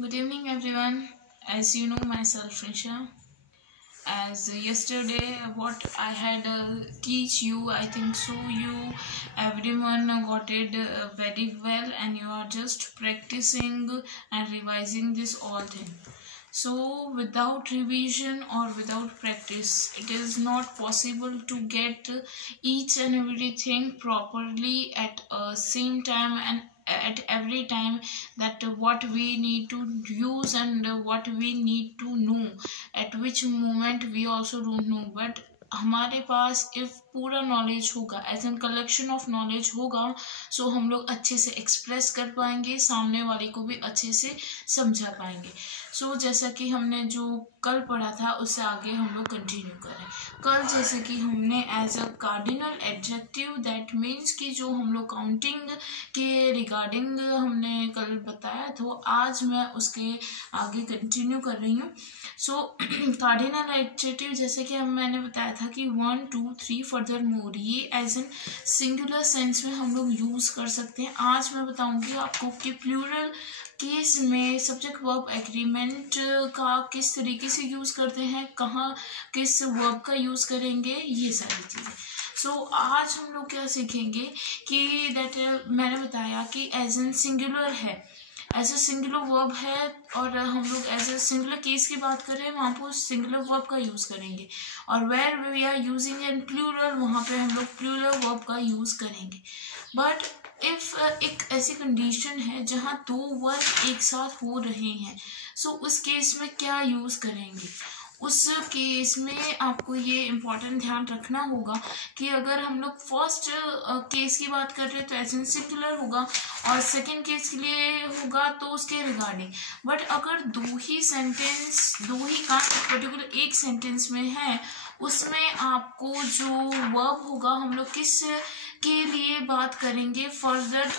Good evening, everyone. As you know myself, Risha. As yesterday, what I had teach you, I think so. You, everyone got it very well, and you are just practicing and revising this all thing. So, without revision or without practice, it is not possible to get each and everything properly at same time and at every time, that what we need to use and what we need to know at which moment we also don't know. But हमारे पास if पूरा knowledge होगा, as an collection of knowledge होगा, so हम लोग अच्छे से express कर पाएंगे, सामने वाले को भी अच्छे से समझा पाएंगे. सो जैसा कि हमने जो कल पढ़ा था उससे आगे हम लोग कंटिन्यू करें. कल जैसे कि हमने as a cardinal adjective, that means कि जो हम लोग काउंटिंग के रिगार्डिंग हमने कल बताया, तो आज मैं उसके आगे कंटिन्यू कर रही हूँ. सो कार्डिनल एडजेक्टिव जैसे कि मैंने बताया था कि 1 2 3 फर्दर मोर, ये एज एन सिंगुलर सेंस में हम लोग यूज कर सकते हैं. आज मैं बताऊंगी आपको कि प्लूरल केस में सब्जेक्ट वर्ब एग्रीमेंट का किस तरीके से यूज करते हैं, कहाँ किस वर्ब का यूज करेंगे, ये सारी चीजें. सो आज हम लोग क्या सीखेंगे कि दैट मैंने बताया कि एज एन सिंगुलर है, एज ए सिंगुलर वर्ब है, और हम लोग एज ए सिंगुलर केस की बात कर रहे हैं, वहाँ पर सिंगुलर वर्ब का यूज करेंगे. और where we are using an plural, वहाँ पे हम लोग प्लूरल वर्ब का यूज करेंगे. बट इफ एक ऐसी कंडीशन है जहाँ दो वर्ब एक साथ हो रहे हैं, सो उस केस में क्या यूज करेंगे. उस केस में आपको ये इम्पोर्टेंट ध्यान रखना होगा कि अगर हम लोग फर्स्ट केस की बात कर रहे हैं तो एज एन सिंगुलर होगा, और सेकंड केस के लिए होगा तो उसके रिगार्डिंग. बट अगर दो ही सेंटेंस, दो ही का पर्टिकुलर एक सेंटेंस में है, उसमें आपको जो वर्ब होगा, हम लोग किस के लिए बात करेंगे फर्दर.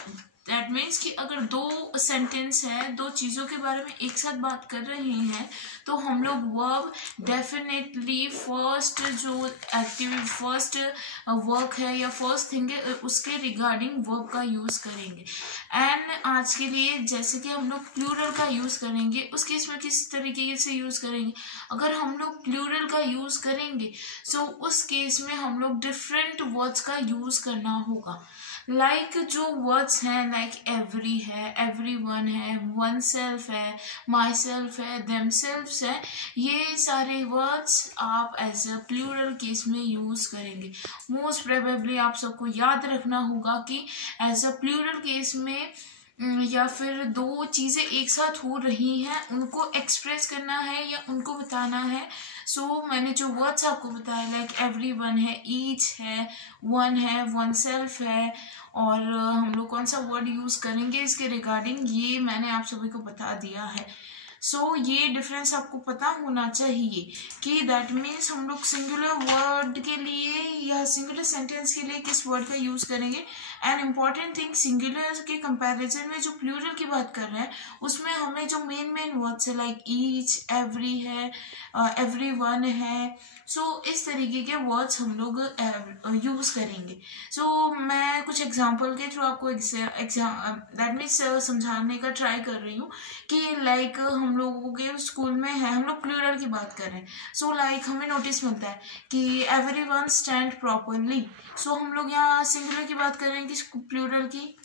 दैट मीन्स कि अगर दो सेंटेंस है, दो चीज़ों के बारे में एक साथ बात कर रहे हैं, तो हम लोग वर्ब डेफिनेटली फर्स्ट जो एक्टिव फर्स्ट वर्क है या फर्स्ट थिंग है, उसके रिगार्डिंग वर्ब का यूज़ करेंगे. एंड आज के लिए जैसे कि हम लोग प्लूरल का यूज़ करेंगे, उस केस में किस तरीके से यूज़ करेंगे. अगर हम लोग प्लूरल का यूज़ करेंगे, सो उस केस में हम लोग डिफरेंट वर्ड्स का यूज़ करना होगा. लाइक जो वर्ड्स हैं, लाइक एवरी है, एवरी वन है, वन सेल्फ है, माई सेल्फ है, देम सेल्फ्स है, ये सारे वर्ड्स आप एज अ प्लूरल केस में यूज करेंगे. मोस्ट प्रोबेबली आप सबको याद रखना होगा कि एज अ प्लूरल केस में या फिर दो चीज़ें एक साथ हो रही हैं, उनको एक्सप्रेस करना है या उनको बताना है. सो मैंने जो वर्ड्स आपको बताया, लाइक एवरी वन है, ईच है, वन सेल्फ है, और हम लोग कौन सा वर्ड यूज़ करेंगे इसके रिगार्डिंग, ये मैंने आप सभी को बता दिया है. सो ये डिफरेंस आपको पता होना चाहिए कि दैट मीन्स हम लोग सिंगुलर वर्ड के लिए या सिंगुलर सेंटेंस के लिए किस वर्ड का यूज़ करेंगे. एंड इम्पॉर्टेंट थिंग, सिंगुलर के कंपैरिजन में जो प्लूरल की बात कर रहे हैं, उसमें हमें जो मेन वर्ड्स है, लाइक ईच, एवरी है, एवरी वन है, सो इस तरीके के वर्ड्स हम लोग यूज़ करेंगे. सो मैं कुछ एग्जांपल के थ्रू आपको दैट मीन्स समझाने का ट्राई कर रही हूँ कि लाइक हम लोगों के स्कूल में है, हम लोग प्लूरल की बात कर रहे हैं. सो लाइक हमें नोटिस मिलता है कि एवरी वन स्टैंड प्रॉपरली. सो हम लोग यहाँ सिंगुलर की बात कर रहे हैं कि प्लूरल की.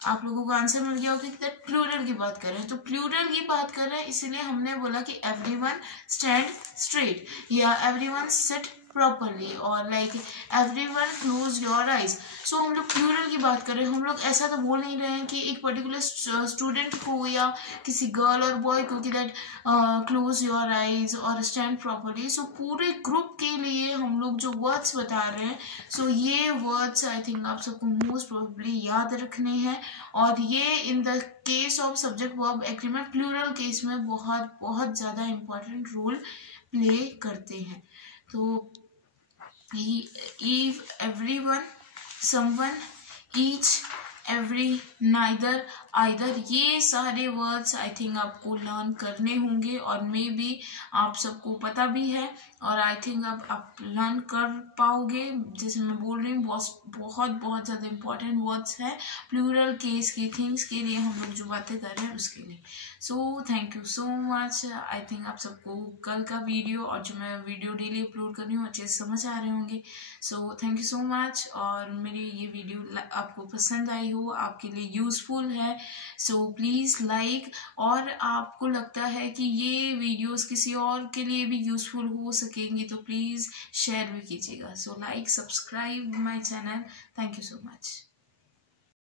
आप लोगों को आंसर मिल गया होगा कि प्लूरल की बात कर रहे हैं, तो प्लूरल की बात कर रहे हैं, इसलिए हमने बोला कि एवरीवन स्टैंड स्ट्रेट या एवरीवन सिट प्रॉपरली, और like everyone close your eyes. So हम लोग प्लूरल की बात कर रहे हैं. हम लोग ऐसा तो बोल नहीं रहे हैं कि एक पर्टिकुलर स्टूडेंट को या किसी गर्ल और बॉय को कि दैट क्लोज योर आइज और स्टैंड प्रॉपरली. सो पूरे ग्रुप के लिए हम लोग जो वर्ड्स बता रहे हैं, सो ये वर्ड्स आई थिंक आप सबको मोस्ट प्रोबेबली याद रखने हैं, और ये in the case of subject verb agreement plural case में बहुत बहुत ज़्यादा इम्पोर्टेंट रोल प्ले करते हैं. तो eve, everyone, someone, each, every, neither, either, ये सारे वर्ड्स आई थिंक आपको लर्न करने होंगे, और मे बी आप सबको पता भी है, और आई थिंक अब आप लर्न कर पाओगे. जैसे मैं बोल रही हूँ, बहुत ज़्यादा इंपॉर्टेंट वर्ड्स हैं प्लूरल केस की थिंग्स के लिए, हम लोग जो बातें कर रहे हैं उसके लिए. So thank you so much. I think आप सबको कल का वीडियो और जो मैं वीडियो डेली अपलोड कर रही हूँ अच्छे से समझ आ रहे होंगे। So thank you so much. और मेरी ये वीडियो आपको पसंद आई हो, आपके लिए यूज़फुल है, सो प्लीज़ लाइक। और आपको लगता है कि ये वीडियोस किसी और के लिए भी यूज़फुल हो सकेंगी तो प्लीज़ शेयर भी कीजिएगा। So like, subscribe my channel. Thank you so much.